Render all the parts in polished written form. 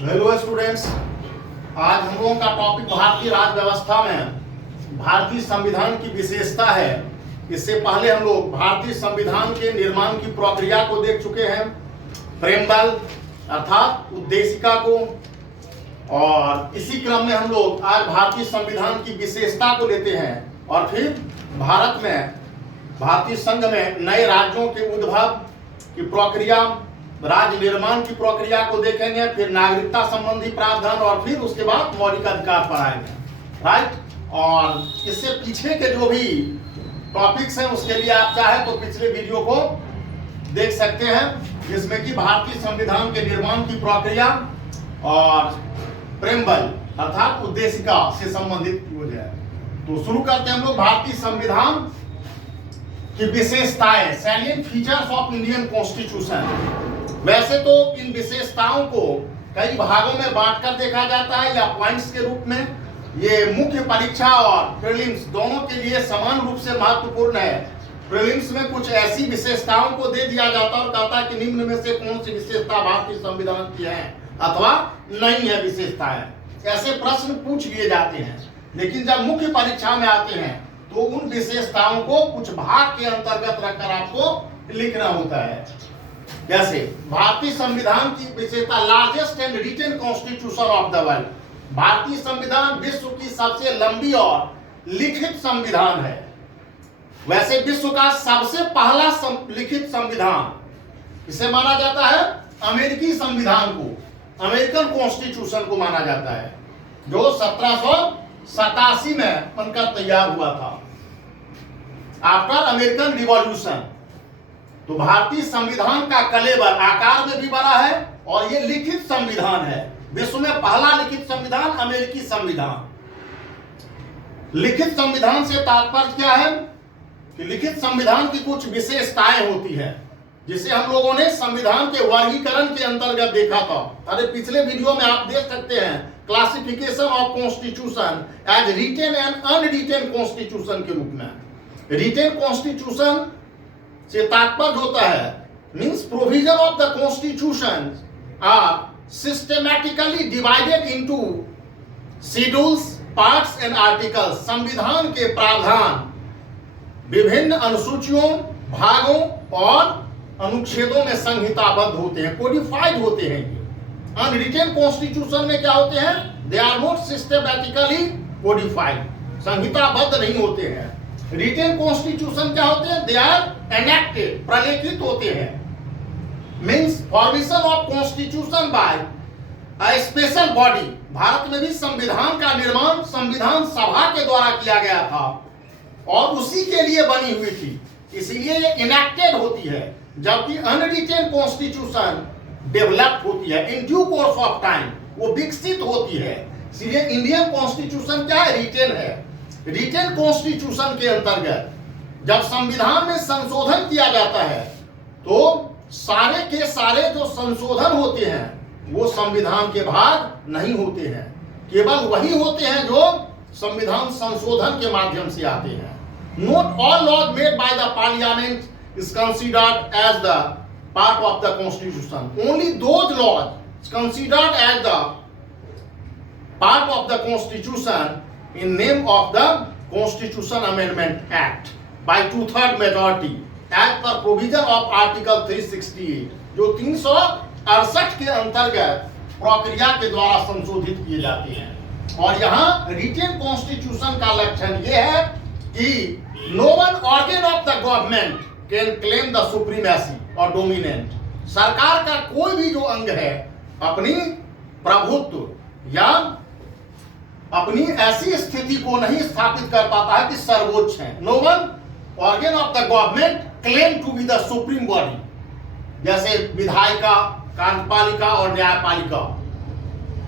Hello students, आज हम लोगों का टॉपिक भारतीय राज्य व्यवस्था में भारतीय संविधान की विशेषता है। इससे पहले हम लोग भारतीय संविधान के निर्माण की प्रक्रिया को देख चुके हैं, प्रेमबल अर्थात उद्देशिका को, और इसी क्रम में हम लोग आज भारतीय संविधान की विशेषता को लेते हैं और फिर भारत में भारतीय संघ में नए राज्यों के उद्भव की प्रक्रिया, राज्य निर्माण की प्रक्रिया को देखेंगे, फिर नागरिकता संबंधी प्रावधान और फिर उसके बाद मौलिक अधिकार पढ़ाएंगे, राइट। और इससे पीछे के जो भी टॉपिक्स हैं उसके लिए आप चाहे तो पिछले वीडियो को देख सकते हैं, जिसमें कि भारतीय संविधान के निर्माण की प्रक्रिया और प्रेमबल अर्थात उद्देशिका से संबंधित हो जाए। तो शुरू करते हैं हम लोग भारतीय संविधान की विशेषताएं, salient features of Indian constitution. वैसे तो इन विशेषताओं को कई भागों में बांटकर देखा जाता है या पॉइंट्स के रूप में। ये मुख्य परीक्षा और प्रीलिम्स दोनों के लिए समान रूप से महत्वपूर्ण है। प्रीलिम्स में कुछ ऐसी विशेषताओं को दे दिया जाता है और कहता है कि निम्न में से कौन सी विशेषता भारतीय संविधान की है अथवा नहीं है विशेषताएं। ऐसे प्रश्न पूछ लिए जाते हैं, लेकिन जब मुख्य परीक्षा में आते हैं तो उन विशेषताओं को कुछ भाग के अंतर्गत रखकर आपको लिखना होता है। जैसे भारतीय संविधान की विशेषता, largest and written constitution of the world. भारतीय संविधान विश्व की सबसे लंबी और लिखित संविधान है। वैसे विश्व का सबसे पहला लिखित संविधान इसे माना जाता है अमेरिकी संविधान को, अमेरिकन कॉन्स्टिट्यूशन को माना जाता है, जो 1787 में बनकर तैयार हुआ था आफ्टर अमेरिकन रिवॉल्यूशन। तो भारतीय संविधान का कलेवर आकार में भी बड़ा है और ये लिखित संविधान है। विश्व में पहला लिखित संविधान अमेरिकी संविधान। लिखित संविधान से तात्पर्य क्या है कि लिखित संविधान की कुछ विशेषताएं होती है, जिसे हम लोगों ने संविधान के वर्गीकरण के अंतर्गत देखा था। अरे पिछले वीडियो में आप देख सकते हैं classification of constitution as written and unwritten constitution के रूप में। रिटेन कॉन्स्टिट्यूशन से तात्पर्य होता है means provision of the constitution are systematically divided into schedules, parts and articles. संविधान के प्रावधान विभिन्न अनुसूचियों, भागों और अनुच्छेदों में संहिताबद्ध होते हैं, कोडिफाइड होते हैं। अनरिटेन कॉन्स्टिट्यूशन में क्या होते हैं? दे आर नॉट सिस्टेमैटिकली कोडिफाइड, संहिताबद्ध नहीं होते हैं। रिटेन कॉन्स्टिट्यूशन क्या होते हैं? दे आर एनेक्टेड, प्रलेखित होते हैं। Means formation of constitution bye a special body. Bharat में भी संविधान का निर्माण संविधान सभा के द्वारा किया गया था और उसी के लिए बनी हुई थी, इसलिए ये इनेक्टेड होती है। जबकि अनरिटेन कॉन्स्टिट्यूशन डेवलप होती है in due course of time, वो विकसित होती है। इसलिए इंडियन कॉन्स्टिट्यूशन क्या है? रिटेन है। रिटेन कॉन्स्टिट्यूशन के अंतर्गत जब संविधान में संशोधन किया जाता है तो सारे के सारे जो संशोधन होते हैं वो संविधान के भाग नहीं होते हैं, केवल वही होते हैं जो संविधान संशोधन के माध्यम से आते हैं। Not all laws made by the parliament is considered as the part of the constitution. Only those laws considered as the part of the constitution in name of the Constitution Amendment Act by 2/3 majority as per provision of Article 368, जो 368 के अंतर्गत प्रक्रिया के द्वारा संशोधित किए जाते हैं। और यहाँ रिटेन कॉन्स्टिट्यूशन का लक्षण ये है कि no one organ of the government can claim the supremacy or dominant। सरकार का कोई भी जो अंग है अपनी प्रभुत्व या अपनी ऐसी स्थिति को नहीं स्थापित कर पाता है कि सर्वोच्च है। No one organ of the government claim to be the supreme body, जैसे विधायिका, कार्यपालिका और न्यायपालिका।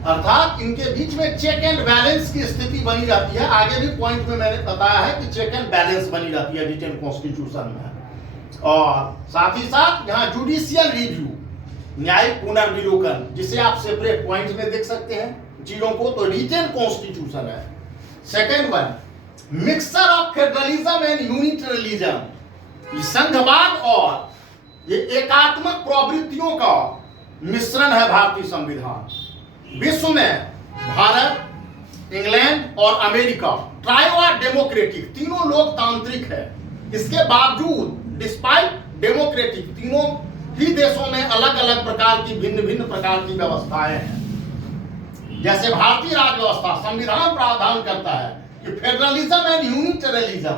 अर्थात इनके बीच में चेक एंड बैलेंस की स्थिति बनी रहती है। आगे भी पॉइंट में मैंने बताया है कि चेक एंड बैलेंस बनी रहती है रिटेन कॉन्स्टिट्यूशन में। और साथ ही साथ यहाँ जुडिशियल रिव्यू, न्यायिक पुनर्विलोकन, जिसे आप सेपरेट पॉइंट में देख सकते हैं चीजों को, तो रिटेन कॉन्स्टिट्यूशन है। Second one, mixture of federalism and unitarism. संघवाद और ये एकात्मक प्रवृत्तियों का मिश्रण है भारतीय संविधान। विश्व में भारत, इंग्लैंड और अमेरिका ट्रायो डेमोक्रेटिक, तीनों लोकतांत्रिक है। इसके बावजूद डिस्पाइट डेमोक्रेटिक, तीनों ही देशों में अलग अलग प्रकार की भिन्न भिन्न प्रकार की व्यवस्थाएं हैं। जैसे भारतीय राज्य व्यवस्था संविधान प्रावधान करता है कि फेडरलिज्म एंड यूनिटरिज्म।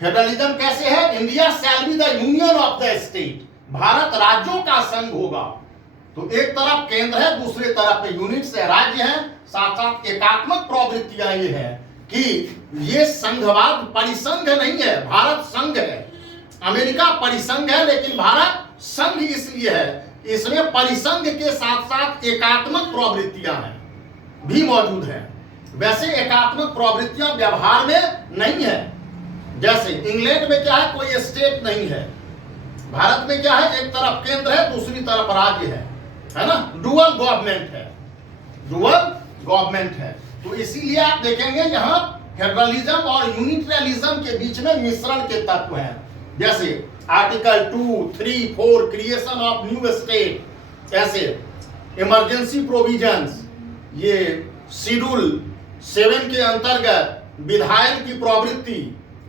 फेडरलिज्म कैसे है? India shall be the union of the state, Bharat राज्यों का संघ होगा। तो एक तरफ केंद्र है, दूसरी तरफ यूनिट्स है, राज्य है। साथ साथ एकात्मक प्रवृत्तियां ये है कि ये संघवाद परिसंघ नहीं है, भारत संघ है। अमेरिका परिसंघ है लेकिन भारत संघ इसलिए है, इसमें परिसंघ के साथ साथ एकात्मक प्रवृत्तियां हैं भी मौजूद हैं। वैसे एकात्मक प्रवृत्तियां व्यवहार में नहीं है। जैसे इंग्लैंड में क्या है, कोई स्टेट नहीं है। भारत में क्या है, एक तरफ केंद्र है, दूसरी तरफ राज्य है ना, डुअल गवर्नमेंट है, डुअल गवर्नमेंट है। तो इसीलिए आप देखेंगे यहाँ फेडरलिज्म और यूनिटरिज्म के बीच में मिश्रण के तत्व हैं। जैसे article 2, 3, 4 creation of new state, ऐसे इमरजेंसी प्रोविजंस, ये शेड्यूल 7 के अंतर्गत विधायन की प्रवृत्ति,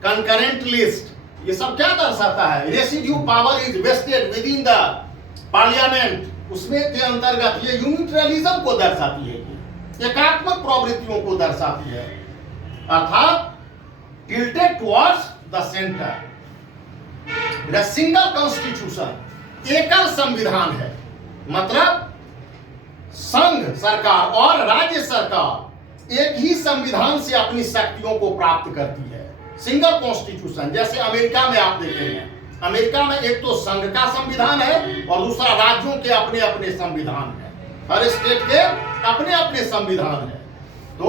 कंकरेंट लिस्ट, ये सब क्या दर्शाता है? Residue power is wasted with in the parliament, उसमें के अंतर्गत ये यूनिटरिज्म को दर्शाती है, एकात्मक प्रवृत्तियों को दर्शाती है, अर्थात tilted towards the centre. Single constitution, एकल संविधान है, मतलब संघ सरकार और राज्य सरकार एक ही संविधान से अपनी शक्तियों को प्राप्त करती है। सिंगल कॉन्स्टिट्यूशन, जैसे अमेरिका में आप देखेंगे, अमेरिका में एक तो संघ का संविधान है और दूसरा राज्यों के अपने अपने संविधान है, हर स्टेट के अपने अपने संविधान है। तो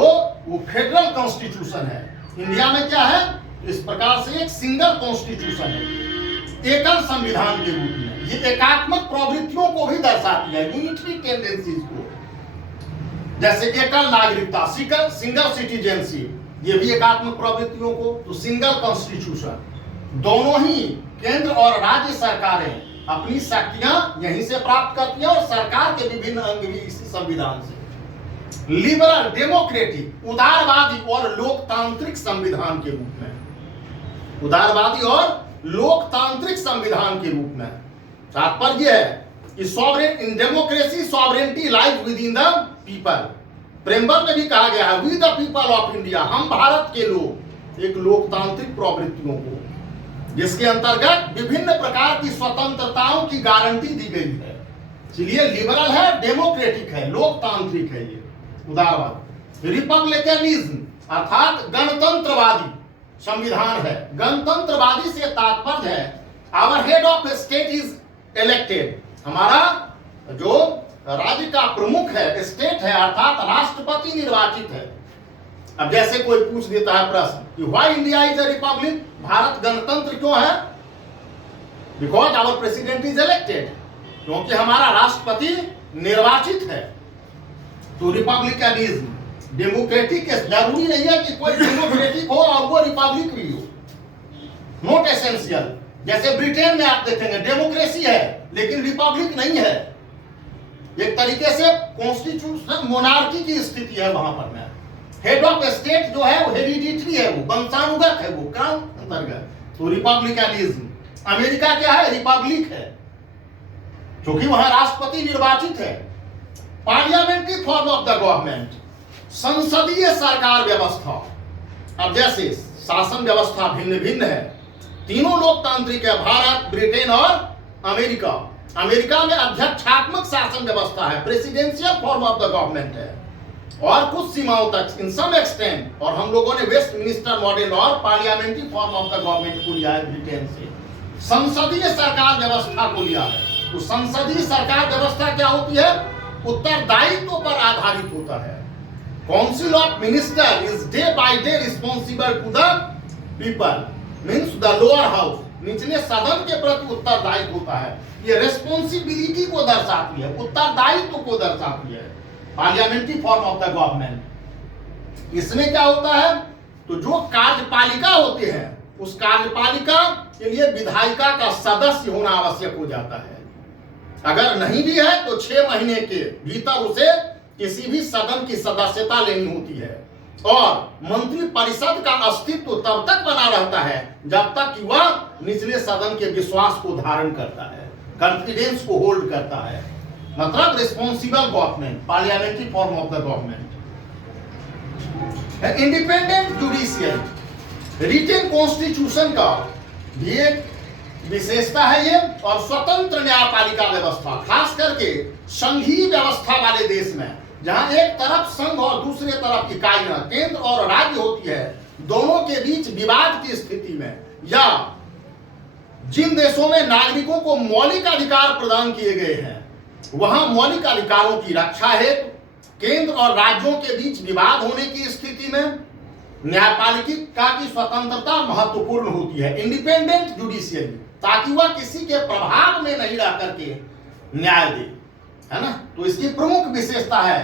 वो फेडरल कॉन्स्टिट्यूशन है। इंडिया में क्या है, इस प्रकार से एक सिंगल कॉन्स्टिट्यूशन है, एकल संविधान के रूप में। ये एकात्मक प्रवृत्तियों को भी दर्शाती है, यूनिटरी टेंडेंसीज को। जैसे एकल नागरिकता, सिंगल सिटीजनशिप, ये भी एकात्मक प्रवृत्तियों को। तो सिंगल कॉन्स्टिट्यूशन, दोनों ही केंद्र और राज्य सरकारें अपनी शक्तियां यहीं से प्राप्त करती हैं और सरकार के विभिन्न अंग भी इसी संविधान से। लिबरल डेमोक्रेटिक, उदारवादी और लोकतांत्रिक संविधान के रूप में, उदारवादी और लोकतांत्रिक संविधान के रूप में। तात्पर्य है कि sovereign in democracy sovereignty lies within the people. Preamble में भी कहा गया है, we the people of India, हम भारत के लोग, एक लोकतांत्रिक प्रवृत्तियों को, जिसके अंतर्गत विभिन्न प्रकार की स्वतंत्रताओं की गारंटी दी गई है। इसलिए लिबरल है, डेमोक्रेटिक है, लोकतांत्रिक है, ये उदारवाद। रिपब्लिकनिज्म अर्थात गणतंत्रवादी संविधान है। गणतंत्रवादी से तात्पर्य है our head of state is elected, हमारा जो राज्य का प्रमुख है, स्टेट है, अर्थात राष्ट्रपति निर्वाचित है। अब जैसे कोई पूछ देता है प्रश्न कि why India is a republic, Bharat गणतंत्र क्यों है? Because our president is elected, क्योंकि हमारा राष्ट्रपति निर्वाचित है। तो रिपब्लिकनिज्म, डेमोक्रेटिक, जरूरी नहीं है कि कोई डेमोक्रेटिक हो और वो रिपब्लिक भी हो, नॉट एसेंशियल। जैसे ब्रिटेन में आप देखेंगे डेमोक्रेसी है लेकिन रिपब्लिक नहीं है, एक तरीके से कॉन्स्टिट्यूशन मोनार्की की स्थिति है वहां पर में। हेड ऑफ स्टेट जो है वो हेरिडिटरी है, वो वंशानुगत है, वो काम अंतर्गत। तो रिपब्लिकनिज्म। अमेरिका क्या है? रिपब्लिक है, क्योंकि वहां राष्ट्रपति निर्वाचित है। Parliamentary form of the government, संसदीय सरकार व्यवस्था। अब जैसे शासन व्यवस्था भिन्न भिन्न है, तीनों लोकतांत्रिक है, भारत, ब्रिटेन और अमेरिका। अमेरिका में अध्यक्षात्मक शासन व्यवस्था है, presidential form of the government है, और कुछ सीमाओं तक इन सम एक्सटेंट। और हम लोगों ने वेस्ट मिनिस्टर मॉडल और parliamentary form of the government को लिया है ब्रिटेन से। संसदीय सरकार व्यवस्था को लिया है। तो संसदीय सरकार व्यवस्था क्या होती है? उत्तरदायित्व पर आधारित होता है। Council of minister is day by day responsible to the people, means the lower house, निचले सदन के प्रति उत्तरदायित्व होता है। ये रेस्पॉन्सिबिलिटी को दर्शाती है, उत्तरदायित्व को दर्शाती है। Parliamentary form of the government, इसमें क्या होता है? तो जो कार्यपालिका होते हैं उस कार्यपालिका के लिए विधायिका का सदस्य होना आवश्यक हो जाता है। अगर नहीं भी है तो 6 महीने के भीतर उसे किसी भी सदन की सदस्यता लेनी होती है और मंत्री परिषद का अस्तित्व तब तक बना रहता है जब तक कि वह निचले सदन के विश्वास को धारण करता है, कॉन्फिडेंस को होल्ड करता है। मतलब responsible government, parliamentary form of the government. Independent judiciary, written constitution का भी एक विशेषता है ये, और स्वतंत्र न्यायपालिका व्यवस्था, खास करके संघीय व्यवस्था वाले देश में जहां एक तरफ संघ और दूसरे तरफ इकाइयां केंद्र और राज्य होती है, दोनों के बीच विवाद की स्थिति में, या जिन देशों में नागरिकों को मौलिक अधिकार प्रदान किए गए हैं वहां मौलिक अधिकारों की रक्षा हेतु केंद्र और राज्यों के बीच विवाद होने की स्थिति में न्यायपालिका की स्वतंत्रता महत्वपूर्ण होती है, इंडिपेंडेंट जुडिशियरी, ताकि वह किसी के प्रभाव में नहीं रह करके न्याय दे, है ना। तो इसकी प्रमुख विशेषता है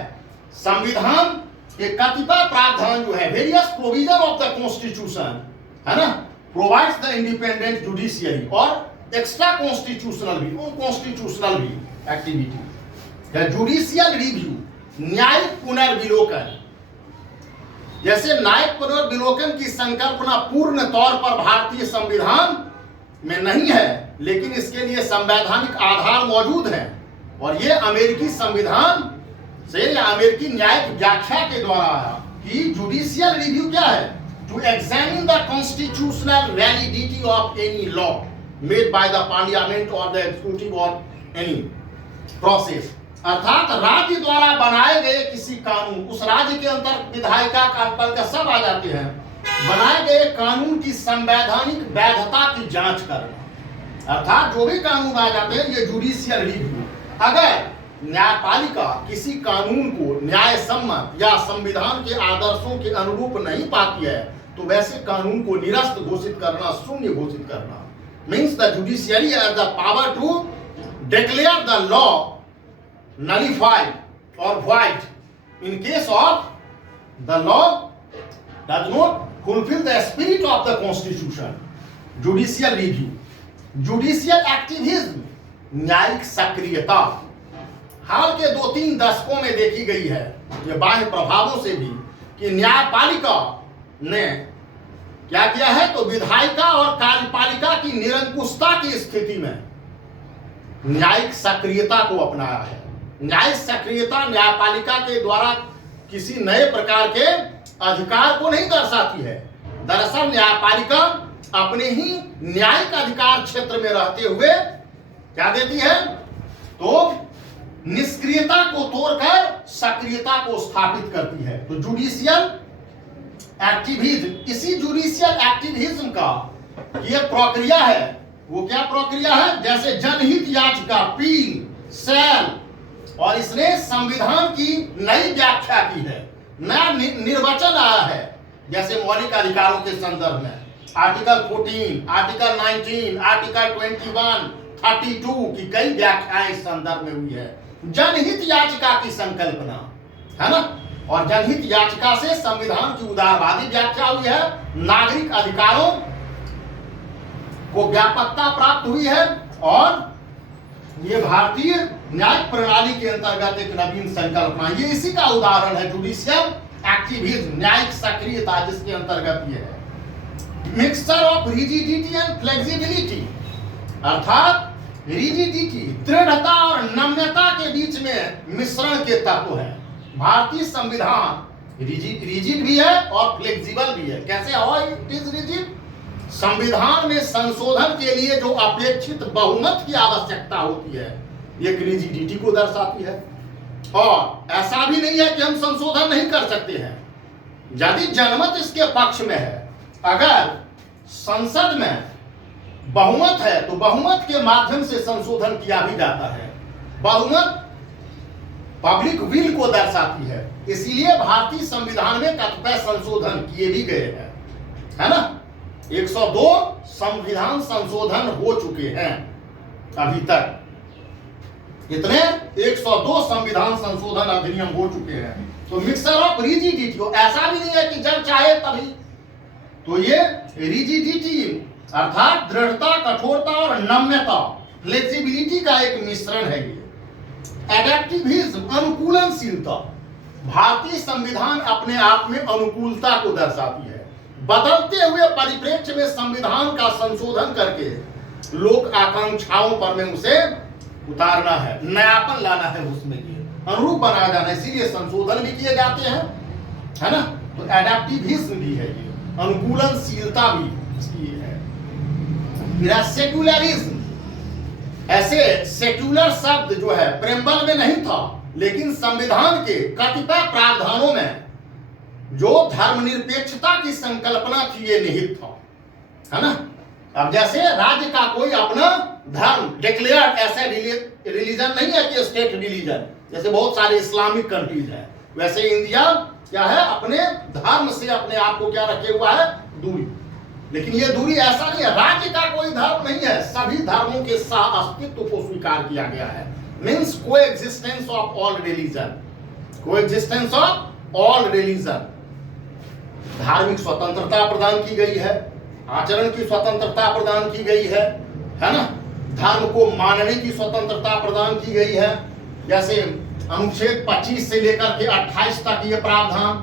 संविधान के कतिपय प्रावधान जो है, various provision of the constitution, है ना, प्रोवाइड्स द इंडिपेंडेंट जुडिशियरी और एक्स्ट्रा कॉन्स्टिट्यूशनल भी एक्टिविटी। जुडिशियल रिव्यू, न्यायिक पुनर्विलोकन, जैसे न्यायिक पुनर्विलोकन की संकल्पना पूर्ण तौर पर भारतीय संविधान में नहीं है, लेकिन इसके लिए संवैधानिक आधार मौजूद है और ये अमेरिकी संविधान से या अमेरिकी न्यायिक व्याख्या के द्वारा आया कि जुडिशियल रिव्यू क्या है, to examine the constitutional validity of any law made by the parliament और द एग्जीक्यूटिव और एनी प्रोसेस, अर्थात राज्य द्वारा बनाए गए किसी कानून, उस राज्य के अंदर विधायिका का सब आ जाते हैं, बनाए गए कानून की संवैधानिक वैधता की जांच करना, अर्थात जो भी कानून आ जाते हैं ये जुडिशियल रिव्यू। अगर न्यायपालिका किसी कानून को न्याय सम्मत या संविधान के आदर्शों के अनुरूप नहीं पाती है तो वैसे कानून को निरस्त घोषित करना, शून्य घोषित करना, means the judiciary has the power to declare the law nullified or void in case of the law does not fulfill the spirit of the constitution. Judicial review, judicial activism, न्यायिक सक्रियता हाल के 2-3 दशकों में देखी गई है, ये बाह्य प्रभावों से भी, कि न्यायपालिका ने क्या किया है, तो विधायिका और कार्यपालिका की निरंकुशता की स्थिति में न्यायिक सक्रियता को अपनाया है। न्यायिक सक्रियता न्यायपालिका के द्वारा किसी नए प्रकार के अधिकार को नहीं दर्शाती है, दरअसल न्यायपालिका अपने ही न्यायिक अधिकार क्षेत्र में रहते हुए क्या देती है, तो निष्क्रियता को तोड़कर सक्रियता को स्थापित करती है। तो जुडिशियल एक्टिविज्म, इसी जुडिशियल एक्टिविज्म का ये प्रक्रिया है, वो क्या प्रक्रिया है, जैसे जनहित याचिका, पील, सेल, और इसने संविधान की नई व्याख्या की है, नया निर्वचन आया है, जैसे मौलिक अधिकारों के संदर्भ में आर्टिकल 14, आर्टिकल 19, आर्टिकल 21, 32 की कई व्याख्याएं इस संदर्भ में हुई है। जनहित याचिका की संकल्पना, है ना, और जनहित याचिका से संविधान की उदारवादी व्याख्या हुई है, नागरिक अधिकारों को व्यापकता प्राप्त हुई है, और ये भारतीय न्यायिक प्रणाली के अंतर्गत एक नवीन संकल्पना, ये इसी का उदाहरण है, जुडिशियल एक्टिविज्म, न्यायिक सक्रियता, जिसके अंतर्गत ये है। Mixture of rigidity and flexibility, अर्थात रिजिडिटी, दृढ़ता और नम्यता के बीच में मिश्रण के तत्व है। भारतीय संविधान रिजिड भी है और फ्लेक्सिबल भी है। कैसे हुआ इट इज रिजिड? संविधान में संशोधन के लिए जो अपेक्षित बहुमत की आवश्यकता होती है, ये रिजिडिटी को दर्शाती है, और ऐसा भी नहीं है कि हम संशोधन नहीं कर सकते हैं यदि जनमत इसके पक्ष में है। अगर संसद में बहुमत है तो बहुमत के माध्यम से संशोधन किया भी जाता है। बहुमत पब्लिक विल को दर्शाती है, इसीलिए भारतीय संविधान में कतिपय संशोधन किए भी गए हैं, है ना। 102 संविधान संशोधन हो चुके हैं अभी तक, कितने? 102 संविधान संशोधन अधिनियम हो चुके हैं। तो मिक्सचर ऑफ रिजिडिटी, ऐसा भी नहीं है कि जब चाहे तभी, तो ये रिजिडिटी अर्थात दृढ़ता, कठोरता और नम्यता, फ्लेक्सिबिलिटी का एक मिश्रण है। ये एडेप्टिविज्म, अनुकूलनशीलता, भारतीय संविधान अपने आप में अनुकूलता को दर्शाती है। बदलते हुए परिप्रेक्ष्य में संविधान का संशोधन करके लोक आकांक्षाओं पर में उसे उतारना है, नयापन लाना है, उसमें ये अनुरूप बनाया जाना है, इसीलिए संशोधन भी किए जाते हैं, है ना। तो एडेप्टिविज्म भी है, ये अनुकूलनशीलता भी इसकी है। फिर सेक्युलरिज्म, ऐसे सेक्युलर शब्द जो है प्रेम्बल में नहीं था, लेकिन संविधान के कतिपय प्रावधानों में जो धर्मनिरपेक्षता की संकल्पना थी ये निहित था, है ना। अब जैसे राज्य का कोई अपना धर्म डिक्लेयर्ड ऐसा रिलीजन नहीं है कि स्टेट रिलीजन, जैसे बहुत सारे इस्लामिक कंट्रीज हैं, वैसे इंडिया क्या है, अपने धर्म से अपने आप को क्या रखे हुआ है, दूरी। लेकिन ये दूरी ऐसा नहीं है, राज्य का कोई धर्म नहीं है, सभी धर्मों के सह अस्तित्व को स्वीकार किया गया है। Means coexistence of all religion, coexistence of all religion. धार्मिक स्वतंत्रता प्रदान की गई है, आचरण की स्वतंत्रता प्रदान की गई है ना। धर्म को मानने की स्वतंत्रता प्रदान की गई है, जैसे अनुच्छेद 25 से लेकर के 28 तक ये प्रावधान,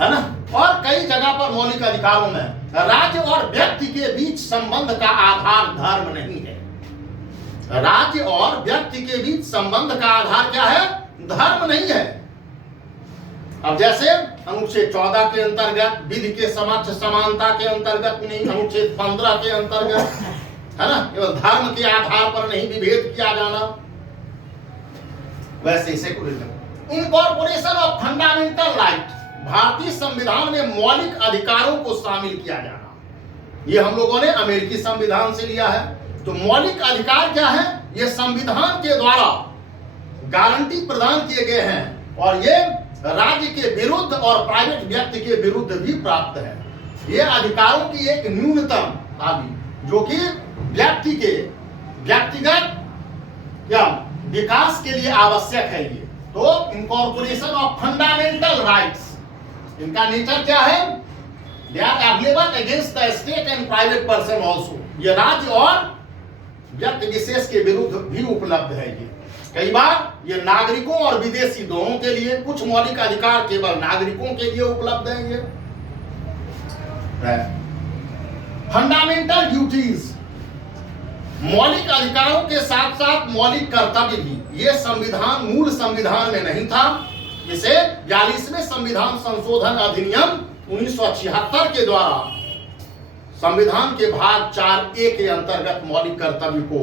है ना। और कई जगह पर मौलिक अधिकारों में राज्य और व्यक्ति के बीच संबंध का आधार धर्म नहीं है। राज्य और व्यक्ति के बीच संबंध का आधार क्या है, धर्म नहीं है। अब जैसे अनुच्छेद 14 के अंतर्गत विधि के समक्ष समानता के अंतर्गत नहीं, अनुच्छेद 15 के अंतर्गत, है ना, केवल धर्म के आधार पर नहीं विभेद किया जाना। वैसे secularism, incorporation of fundamental right, भारतीय संविधान में मौलिक अधिकारों को शामिल किया जाना, ये हम लोगों ने अमेरिकी संविधान से लिया है। तो मौलिक अधिकार क्या है, ये संविधान के द्वारा गारंटी प्रदान किए गए हैं और ये राज्य के विरुद्ध और प्राइवेट व्यक्ति के विरुद्ध भी प्राप्त है। ये अधिकारों की एक न्यूनतम आदि जो कि व्यक्ति के व्यक्तिगत क्या विकास के लिए आवश्यक है। ये तो इनकॉर्पोरेशन ऑफ फंडामेंटल राइट्स, इनका नेचर क्या है, they are available against the state and private person also. ये राज्य और व्यक्ति विशेष के विरुद्ध भी उपलब्ध है। ये कई बार ये नागरिकों और विदेशी दोनों के लिए, कुछ मौलिक अधिकार केवल नागरिकों के लिए उपलब्ध है। ये फंडामेंटल ड्यूटीज, मौलिक अधिकारों के साथ साथ मौलिक कर्तव्य भी, ये संविधान मूल संविधान में नहीं था। इसे 42वें संविधान संशोधन अधिनियम 1976 के द्वारा संविधान के भाग 4A के अंतर्गत मौलिक कर्तव्य को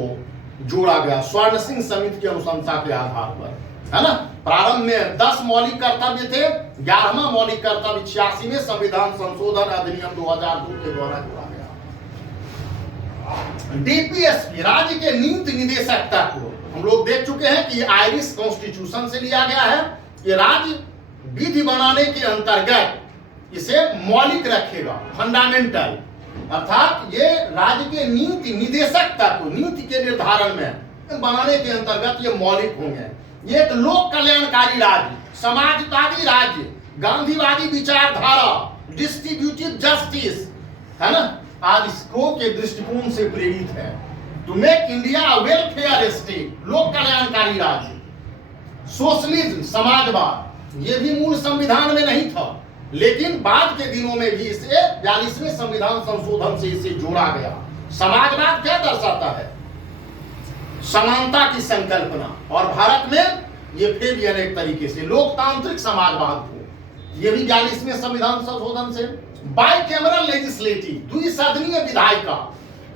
जोड़ा गया, स्वर्ण सिंह समिति की अनुशंसा के आधार पर, है ना। प्रारंभ में 10 मौलिक कर्तव्य थे, 11वां मौलिक कर्तव्य 86वें संविधान संशोधन अधिनियम 2002 के द्वारा जोड़ा गया। डीपीएसपी, राज्य के नीति निदेशक तत्व, हम लोग देख चुके हैं कि आयरिश कॉन्स्टिट्यूशन से लिया गया है। ये राज्य विधि बनाने के अंतर्गत इसे मौलिक रखेगा, फंडामेंटल, अर्थात ये राज्य के नीति निदेशक तत्व, नीति के निर्धारण में बनाने के अंतर्गत ये मौलिक होंगे। ये एक लोक कल्याणकारी राज्य, समाजवादी राज्य, गांधीवादी विचारधारा, डिस्ट्रीब्यूटिव जस्टिस, है ना, आदि के दृष्टिकोण से प्रेरित है। To make India welfare state, लोक कल्याणकारी राज्य। सोशलिज्म, समाजवाद, ये भी मूल संविधान में नहीं था, लेकिन बाद के दिनों में भी इसे 42वें संविधान संशोधन से इसे जोड़ा गया। समाजवाद क्या दर्शाता है, समानता की संकल्पना, और भारत में ये फेबियन एक तरीके से लोकतांत्रिक समाजवाद को, ये भी 42वें संविधान संशोधन से। बाइकैमरल लेजिस्लेटिव, द्विसदनीय विधायिका,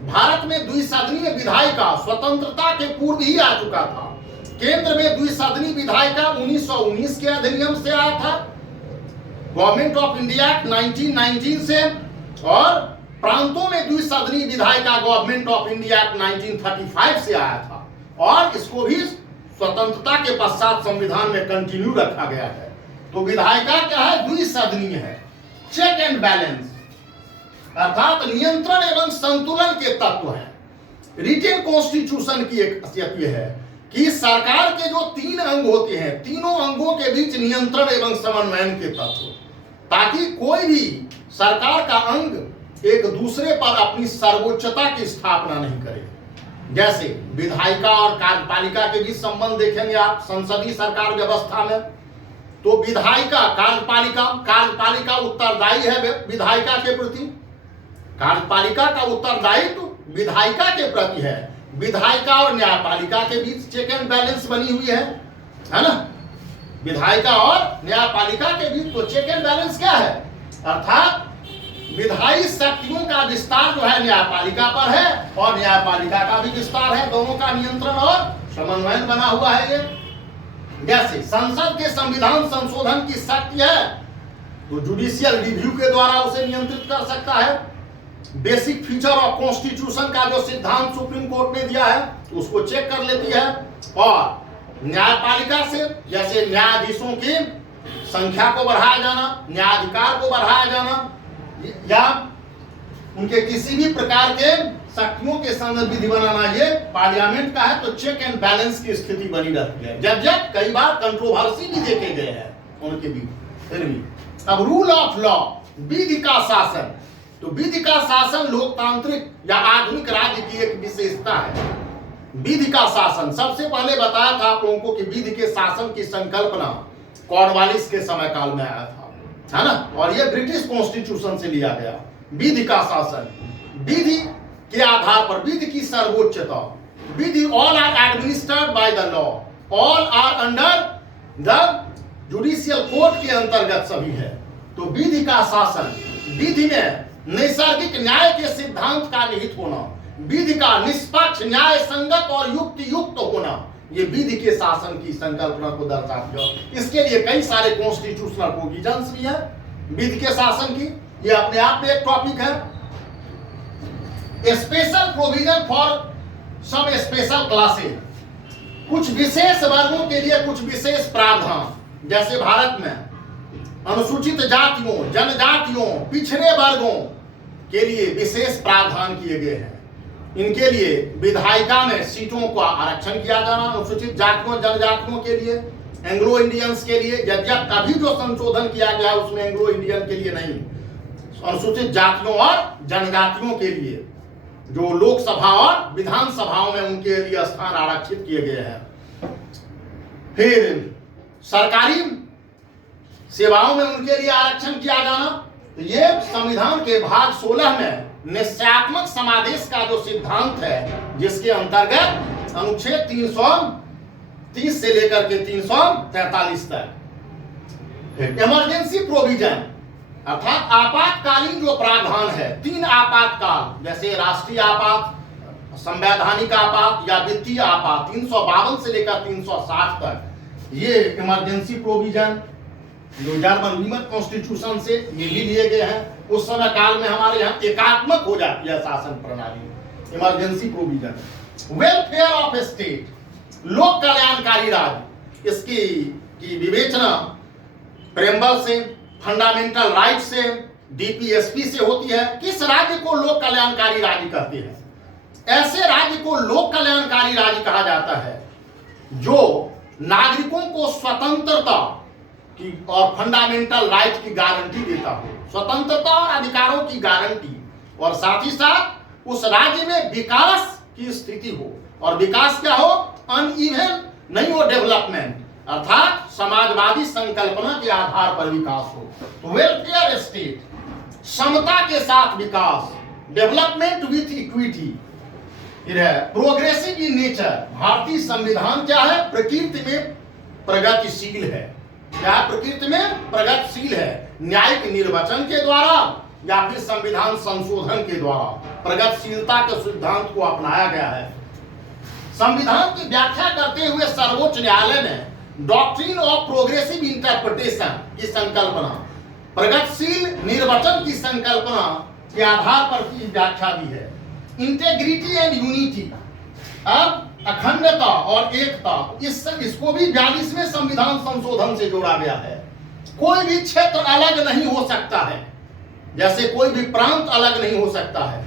भारत में द्विसदनीय विधायिका स्वतंत्रता के पूर्व ही आ चुका था। केंद्र में द्विसदनीय विधायिका 1919 के अधिनियम से आया था, गवर्नमेंट ऑफ इंडिया 1919 से, और प्रांतों में द्विसदनीय विधायिका गवर्नमेंट ऑफ इंडिया 1935 से आया था, और इसको भी स्वतंत्रता के पश्चात संविधान में कंटिन्यू रखा गया है। तो विधायिका क्या है, द्विसदनीय है, चेक एंड बैलेंस, अर्थात नियंत्रण एवं संतुलन के तत्व है। रिटेन कॉन्स्टिट्यूशन की एक खासियत यह है कि सरकार के जो 3 अंग होते हैं, तीनों अंगों के बीच नियंत्रण एवं समन्वयन के तत्व, ताकि कोई भी सरकार का अंग एक दूसरे पर अपनी सर्वोच्चता की स्थापना नहीं करे। जैसे विधायिका और कार्यपालिका के बीच संबंध देखेंगे आप संसदीय सरकार व्यवस्था में, तो विधायिका, कार्यपालिका उत्तरदायी है विधायिका के प्रति, कार्यपालिका का उत्तरदायित्व विधायिका के प्रति है। विधायिका और न्यायपालिका के बीच चेक एंड बैलेंस बनी हुई है ना। विधायिका और न्यायपालिका के बीच तो चेक एंड बैलेंस क्या है, अर्थात विधायी शक्तियों का विस्तार जो है न्यायपालिका पर है और न्यायपालिका का भी विस्तार है, दोनों का नियंत्रण और समन्वय बना हुआ है। ये जैसे संसद के संविधान संशोधन की शक्ति है तो जुडिशियल रिव्यू के द्वारा उसे नियंत्रित कर सकता है। बेसिक फीचर ऑफ कॉन्स्टिट्यूशन का जो सिद्धांत सुप्रीम कोर्ट ने दिया है उसको चेक कर लेती है। और न्यायपालिका से जैसे न्यायाधीशों की संख्या को बढ़ाया जाना, न्यायाधिकार को बढ़ाया जाना या उनके किसी भी प्रकार के शक्तियों के संबंध विधि बनाना, ये पार्लियामेंट का है। तो चेक एंड बैलेंस की स्थिति बनी रहती है। जब कई बार कंट्रोवर्सी भी देखे गए हैं उनके बीच, फिर भी। अब रूल ऑफ लॉ, विधि का शासन, तो विधि का शासन लोकतांत्रिक या आधुनिक राज्य की एक विशेषता है। विधि का शासन, सबसे पहले बताया था आप लोगों को कि विधि के शासन की संकल्पना कॉर्नवालिस के समय काल में आया था, है ना। और यह ब्रिटिश कॉन्स्टिट्यूशन से लिया गया। विधि का शासन, विधि के आधार पर, विधि की सर्वोच्चता, विधि all are administered by the law, all are under the judicial court के अंतर्गत सभी है। तो विधि का शासन, विधि में नैसर्गिक न्याय के सिद्धांत का निहित होना, विधि का निष्पक्ष, न्याय संगत और युक्ति युक्त होना, ये विधि के शासन की संकल्पना को दर्शाती है। इसके लिए कई सारे कॉन्स्टिट्यूशनल प्रोविजंस भी है विधि के शासन की, ये अपने आप में एक टॉपिक है। Special provision for some special classes, कुछ विशेष वर्गों के लिए कुछ विशेष प्रावधान, जैसे भारत में अनुसूचित जातियों, जनजातियों, पिछड़े वर्गों के लिए विशेष प्रावधान किए गए हैं। इनके लिए विधायिका में सीटों का आरक्षण किया जाना, अनुसूचित जातियों, जनजातियों के लिए, एंग्लो इंडियंस के लिए, यद्यप अभी जो संशोधन किया गया उसमें एंग्लो इंडियन के लिए नहीं, अनुसूचित जातियों और जनजातियों के लिए जो लोकसभा और विधानसभाओं में उनके लिए स्थान आरक्षित किए गए हैं। फिर सरकारी सेवाओं में उनके लिए आरक्षण किया जाना। तो ये संविधान के भाग 16 में निश्चयात्मक समादेश का जो सिद्धांत है, जिसके अंतर्गत अनुच्छेद 330 से लेकर के 343 तक इमरजेंसी प्रोविजन अर्थात आपातकालीन जो प्रावधान है, 3 आपातकाल, जैसे राष्ट्रीय आपात, संवैधानिक आपात या वित्तीय आपात, 352 से लेकर 360 तक, ये इमरजेंसी प्रोविजन जो जर्मन वीमर कॉन्स्टिट्यूशन से ये भी लिए गए हैं। उस समय काल में हमारे यहाँ एकात्मक हो जाती है शासन प्रणाली, emergency provision. Welfare of state, लोक कल्याणकारी राज्य, इसकी विवेचना प्रेम्बल से, फंडामेंटल राइट से, डीपीएसपी से होती है। किस राज्य को लोक कल्याणकारी राज्य कहते हैं? ऐसे राज्य को लोक कल्याणकारी राज्य कहा जाता है जो नागरिकों को स्वतंत्रता की और फंडामेंटल राइट की गारंटी देता हो, स्वतंत्रता और अधिकारों की गारंटी, और साथ ही साथ उस राज्य में विकास की स्थिति हो। और विकास क्या हो? अनइवन नहीं हो, डेवलपमेंट, अर्थात समाजवादी संकल्पना के आधार पर विकास हो। तो वेलफेयर स्टेट, समता के साथ विकास, development with equity, progressive in nature. भारतीय संविधान क्या है? प्रकृति में प्रगतिशील है। क्या प्रकृति में प्रगतिशील है? न्यायिक निर्वचन के द्वारा या फिर संविधान संशोधन के द्वारा प्रगतिशीलता के सिद्धांत को अपनाया गया है। संविधान की व्याख्या करते हुए सर्वोच्च न्यायालय ने डॉक्ट्रिन ऑफ प्रोग्रेसिव इंटरप्रिटेशन की संकल्पना, प्रगतिशील निर्वचन की संकल्पना के आधार पर की व्याख्या दी है। इंटेग्रिटी एंड यूनिटी, अब अखंडता और एकता, इसको भी 42वें संविधान संशोधन से जोड़ा गया है। कोई भी क्षेत्र अलग नहीं हो सकता है, जैसे कोई भी प्रांत अलग नहीं हो सकता है।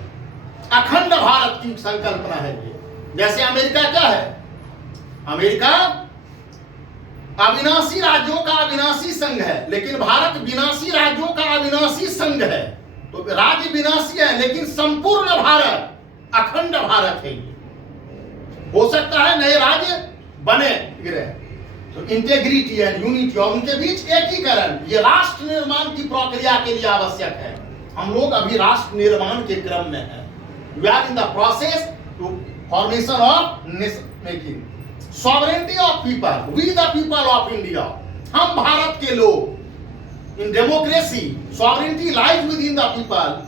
अखंड भारत की संकल्पना है ये। जैसे अमेरिका क्या है? अमेरिका अविनाशी राज्यों का अविनाशी संघ है, लेकिन भारत विनाशी राज्यों का अविनाशी संघ है। तो राज्य विनाशी है लेकिन संपूर्ण भारत अखंड भारत है। हो सकता है नए राज्य बने गिरे, तो इंटेग्रिटी एंड यूनिटी और उनके बीच एकीकरण, ये राष्ट्र निर्माण की प्रक्रिया के लिए आवश्यक है। हम लोग अभी राष्ट्र निर्माण के क्रम में हैं। We are in the process to formation of nation making, sovereignty of people, we the people of India, हम भारत के लोग। In democracy sovereignty lies within the people,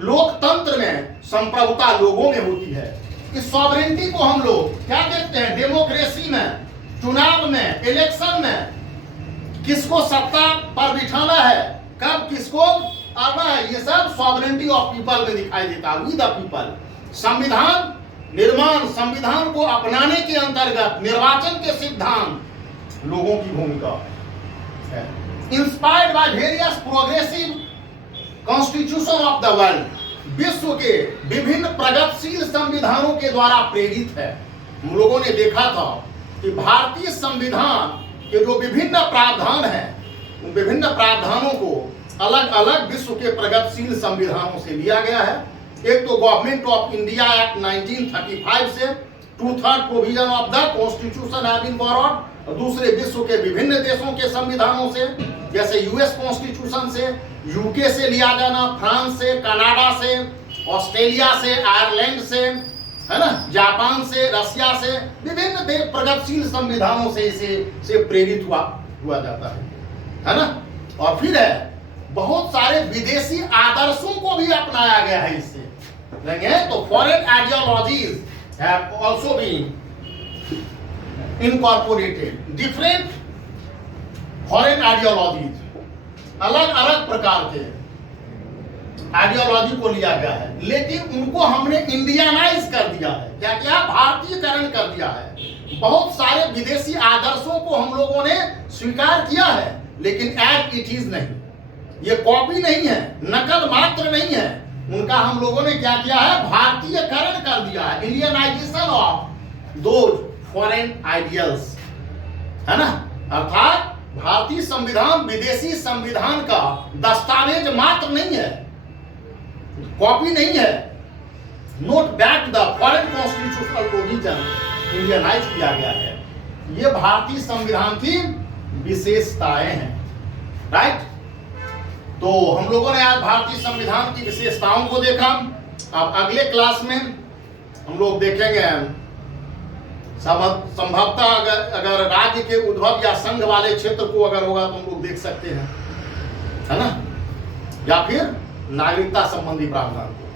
लोकतंत्र में संप्रभुता लोगों में होती है। इस सॉवरेनिटी को हम लोग क्या देखते हैं? डेमोक्रेसी में, चुनाव में, इलेक्शन में किसको सत्ता पर बिठाना है, कब किसको आना है, ये सब सॉवरेनिटी ऑफ पीपल में दिखाई देता है। We the people. संविधान निर्माण, संविधान को अपनाने के अंतर्गत निर्वाचन के सिद्धांत लोगों की भूमिका है। Inspired by various progressive constitution of the world, विश्व के विभिन्न प्रगतिशील संविधानों के द्वारा प्रेरित है। हम लोगों ने देखा था कि भारतीय संविधान के जो विभिन्न प्रावधान हैं, उन विभिन्न प्रावधानों को अलग अलग विश्व के प्रगतिशील संविधानों से लिया गया है। एक तो गवर्नमेंट ऑफ इंडिया एक्ट 1935 से 2/3 provision of the constitution have been borrowed, और दूसरे विश्व के विभिन्न देशों के संविधानों से, जैसे यूएस कॉन्स्टिट्यूशन से, यूके से लिया जाना, फ्रांस से, कनाडा से, ऑस्ट्रेलिया से, आयरलैंड से, है ना, जापान से, रशिया से, विभिन्न देश प्रगतिशील संविधानों से इसे प्रेरित हुआ जाता है ना। और फिर है बहुत सारे विदेशी आदर्शों को भी अपनाया गया है इससे। तो foreign ideologies have also been incorporated, different foreign ideologies, अलग अलग प्रकार के आइडियोलॉजी को लिया गया है, लेकिन उनको हमने इंडियनाइज कर दिया है। क्या क्या? भारतीयकरण कर दिया है। बहुत सारे विदेशी आदर्शों को हम लोगों ने स्वीकार किया है, लेकिन एज इट इज नहीं, ये कॉपी नहीं है, नकल मात्र नहीं है, उनका हम लोगों ने क्या किया है? भारतीयकरण कर दिया है, Indianisation of those foreign ideals, है ना। अर्थात भारतीय संविधान विदेशी संविधान का दस्तावेज मात्र नहीं है, कॉपी नहीं है। Note that the foreign constitutional provision Indianise किया गया है। ये भारतीय संविधान की विशेषताएं हैं, राइट। तो हम लोगों ने आज भारतीय संविधान की विशेषताओं को देखा। अब अगले क्लास में हम लोग देखेंगे संभवतः अगर राज्य के उद्भव या संघ वाले क्षेत्र को अगर होगा तो हम लोग देख सकते हैं, है ना, या फिर नागरिकता संबंधी प्रावधान को।